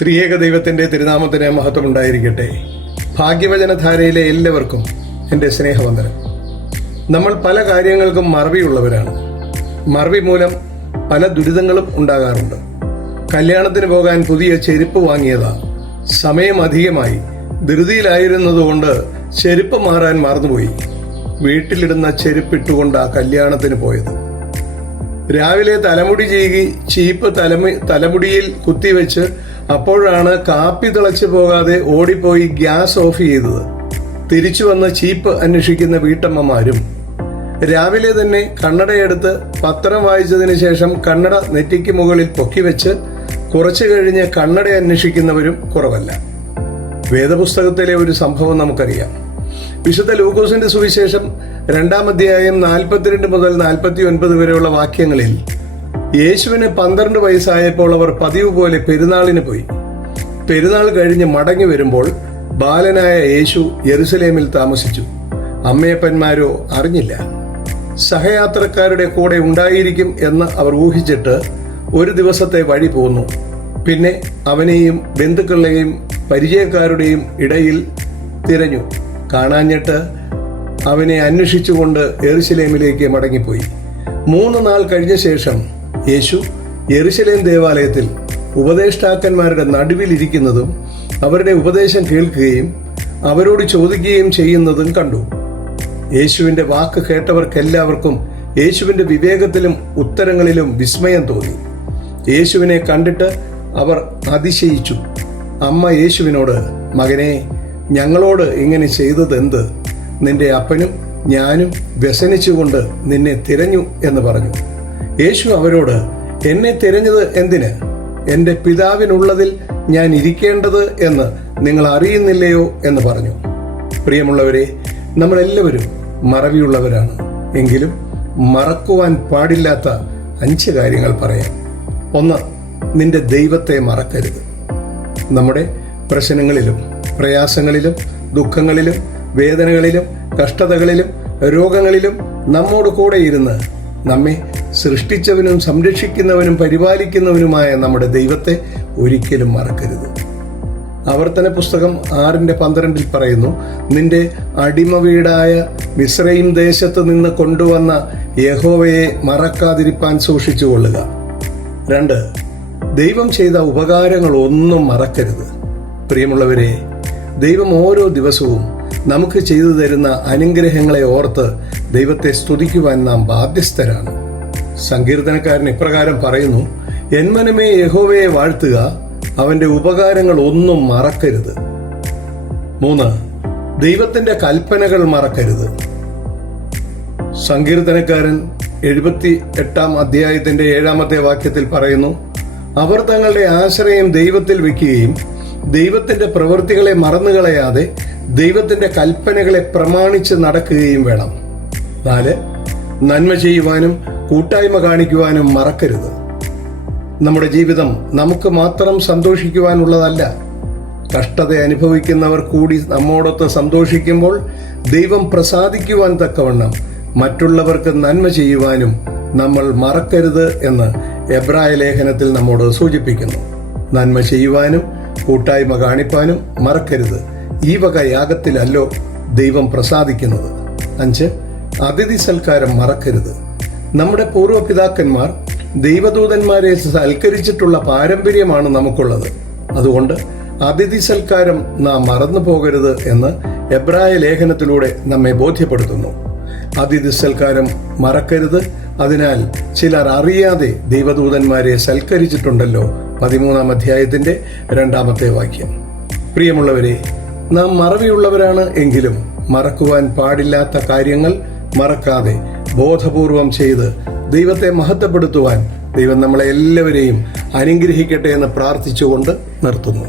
ത്രിയേക ദൈവത്തിൻ്റെ തിരുനാമത്തിന് മഹത്വമുണ്ടായിരിക്കട്ടെ. ഭാഗ്യവചനധാരയിലെ എല്ലാവർക്കും എൻ്റെ സ്നേഹവന്ദനം. നമ്മൾ പല കാര്യങ്ങൾക്കും മറവിയുള്ളവരാണ്. മറവി മൂലം പല ദുരിതങ്ങളും ഉണ്ടാകാറുണ്ട്. കല്യാണത്തിന് പോകാൻ പുതിയ ചെരുപ്പ് വാങ്ങിയതാ. സമയം അധികമായി. ധൃതിയിലായിരുന്നതുകൊണ്ട് ചെരുപ്പ് മാറാൻ മറന്നുപോയി. വീട്ടിലിടുന്ന ചെരുപ്പിട്ടുകൊണ്ടാ കല്യാണത്തിന് പോയത്. രാവിലെ തലമുടി ചീകി ചീപ്പ് തലമുടിയിൽ കുത്തിവെച്ച് അപ്പോഴാണ് കാപ്പി തിളച്ചു പോകാതെ ഓടിപ്പോയി ഗ്യാസ് ഓഫ് ചെയ്തത്. തിരിച്ചു വന്ന് ചീപ്പ് അന്വേഷിക്കുന്ന വീട്ടമ്മമാരും, രാവിലെ തന്നെ കണ്ണടയെടുത്ത് പത്രം വായിച്ചതിന് ശേഷം കണ്ണട നെറ്റിക്ക് മുകളിൽ പൊക്കിവെച്ച് കുറച്ചു കഴിഞ്ഞ് കണ്ണട അന്വേഷിക്കുന്നവരും കുറവല്ല. വേദപുസ്തകത്തിലെ ഒരു സംഭവം നമുക്കറിയാം. വിശുദ്ധ ലൂക്കോസിന്റെ സുവിശേഷം 2-ാം അധ്യായം 42 മുതൽ 49 വരെയുള്ള വാക്യങ്ങളിൽ യേശുവിന് 12 വയസ്സായപ്പോൾ അവർ പതിവ് പോലെ പെരുന്നാളിന് പോയി. പെരുന്നാൾ കഴിഞ്ഞ് മടങ്ങി വരുമ്പോൾ ബാലനായ യേശു യെരുസലേമിൽ താമസിച്ചു. അമ്മയപ്പന്മാരോ അറിഞ്ഞില്ല. സഹയാത്രക്കാരുടെ കൂടെ ഉണ്ടായിരിക്കും എന്ന് അവർ ഊഹിച്ചിട്ട് ഒരു ദിവസത്തെ വഴി പോന്നു. പിന്നെ അവനെയും ബന്ധുക്കളുടെയും പരിചയക്കാരുടെയും ഇടയിൽ തിരഞ്ഞു. കാണാഞ്ഞിട്ട് അവനെ അന്വേഷിച്ചുകൊണ്ട് യെരുശലേമിലേക്ക് മടങ്ങിപ്പോയി. 3 നാൾ കഴിഞ്ഞ ശേഷം യേശു യെരുശലേം ദേവാലയത്തിൽ ഉപദേഷ്ടാക്കന്മാരുടെ നടുവിലിരിക്കുന്നതും അവരുടെ ഉപദേശം കേൾക്കുകയും അവരോട് ചോദിക്കുകയും ചെയ്യുന്നതും കണ്ടു. യേശുവിന്റെ വാക്ക് കേട്ടവർക്കെല്ലാവർക്കും യേശുവിന്റെ വിവേകത്തിലും ഉത്തരങ്ങളിലും വിസ്മയം തോന്നി. യേശുവിനെ കണ്ടിട്ട് അവർ അതിശയിച്ചു. അമ്മ യേശുവിനോട്, "മകനെ, ഞങ്ങളോട് ഇങ്ങനെ ചെയ്തതെന്ത്? നിന്റെ അപ്പനും ഞാനും വ്യസനിച്ചുകൊണ്ട് നിന്നെ തിരഞ്ഞു" എന്ന് പറഞ്ഞു. യേശു അവരോട്, "എന്നെ തിരഞ്ഞത് എന്തിന്? എൻ്റെ പിതാവിനുള്ളതിൽ ഞാൻ ഇരിക്കേണ്ടത് എന്ന് നിങ്ങൾ അറിയുന്നില്ലയോ?" എന്ന് പറഞ്ഞു. പ്രിയമുള്ളവരെ, നമ്മളെല്ലാവരും മറവിയുള്ളവരാണ്. എങ്കിലും മറക്കുവാൻ പാടില്ലാത്ത 5 കാര്യങ്ങൾ പറയാം. 1, നിന്റെ ദൈവത്തെ മറക്കരുത്. നമ്മുടെ പ്രശ്നങ്ങളിലും പ്രയാസങ്ങളിലും ദുഃഖങ്ങളിലും വേദനകളിലും കഷ്ടതകളിലും രോഗങ്ങളിലും നമ്മോട് കൂടെ ഇരുന്ന് നമ്മെ സൃഷ്ടിച്ചവനും സംരക്ഷിക്കുന്നവനും പരിപാലിക്കുന്നവനുമായ നമ്മുടെ ദൈവത്തെ ഒരിക്കലും മറക്കരുത്. ആവർത്തന പുസ്തകം 6:12 പറയുന്നു, "നിന്റെ അടിമ വീടായ മിസ്രയീം ദേശത്ത് നിന്ന് കൊണ്ടുവന്ന യഹോവയെ മറക്കാതിരിപ്പാൻ സൂക്ഷിച്ചുകൊള്ളുക." 2, ദൈവം ചെയ്ത ഉപകാരങ്ങൾ ഒന്നും മറക്കരുത്. പ്രിയമുള്ളവരെ, ദൈവം ഓരോ ദിവസവും നമുക്ക് ചെയ്തു തരുന്ന അനുഗ്രഹങ്ങളെ ഓർത്ത് ദൈവത്തെ സ്തുതിക്കുവാൻ നാം ബാധ്യസ്ഥരാണ്. സങ്കീർത്തനക്കാരൻ ഇപ്രകാരം പറയുന്നു, "എൻ മനമേ യഹോവയെ വാഴ്ത്തുക, അവന്റെ ഉപകാരങ്ങൾ ഒന്നും മറക്കരുത്." 3, ദൈവത്തിന്റെ കൽപ്പനകൾ മറക്കരുത്. സങ്കീർത്തനക്കാരൻ 78-ാം അധ്യായത്തിന്റെ 7-ാമത്തെ വാക്യത്തിൽ പറയുന്നു, "അവർ തങ്ങളുടെ ആശ്രയം ദൈവത്തിൽ വെക്കുകയും ദൈവത്തിന്റെ പ്രവൃത്തികളെ മറന്നുകളയാതെ ദൈവത്തിന്റെ കൽപ്പനകളെ പ്രമാണിച്ച് നടക്കുകയും വേണം." 4, നന്മ ചെയ്യുവാനും കൂട്ടായ്മ കാണിക്കുവാനും മറക്കരുത്. നമ്മുടെ ജീവിതം നമുക്ക് മാത്രം സന്തോഷിക്കുവാനുള്ളതല്ല. കഷ്ടത അനുഭവിക്കുന്നവർ കൂടി നമ്മോടൊത്ത് സന്തോഷിക്കുമ്പോൾ ദൈവം പ്രസാദിക്കുവാൻ തക്കവണ്ണം മറ്റുള്ളവർക്ക് നന്മ ചെയ്യുവാനും നമ്മൾ മറക്കരുത് എന്ന് എബ്രായ ലേഖനത്തിൽ നമ്മോട് സൂചിപ്പിക്കുന്നു. നന്മ ചെയ്യുവാനും കൂട്ടായ്മ കാണിപ്പാനും മറക്കരുത്. ഈ വക യാഗത്തിലല്ലോ ദൈവം പ്രസാദിക്കുന്നത്. 5, അതിഥി സൽക്കാരം മറക്കരുത്. നമ്മുടെ പൂർവ്വപിതാക്കന്മാർ ദൈവദൂതന്മാരെ സൽക്കരിച്ചിട്ടുള്ള പാരമ്പര്യമാണ് നമുക്കുള്ളത്. അതുകൊണ്ട് അതിഥി സൽക്കാരം നാം മറന്നു പോകരുത് എന്ന് എബ്രായ ലേഖനത്തിലൂടെ നമ്മെ ബോധ്യപ്പെടുത്തുന്നു. അതിഥി സൽക്കാരം മറക്കരുത്. അതിനാൽ ചിലർ അറിയാതെ ദൈവദൂതന്മാരെ സൽക്കരിച്ചിട്ടുണ്ടല്ലോ. 13-ാം അധ്യായത്തിന്റെ 2-ാമത്തെ വാക്യം. പ്രിയമുള്ളവരെ, നാം മറവിയുള്ളവരാണ്. എങ്കിലും മറക്കുവാൻ പാടില്ലാത്ത കാര്യങ്ങൾ മറക്കാതെ ബോധപൂർവം ചെയ്ത് ദൈവത്തെ മഹത്വപ്പെടുത്തുവാൻ ദൈവം നമ്മളെ എല്ലാവരെയും അനുഗ്രഹിക്കട്ടെ എന്ന് പ്രാർത്ഥിച്ചുകൊണ്ട് നിർത്തുന്നു.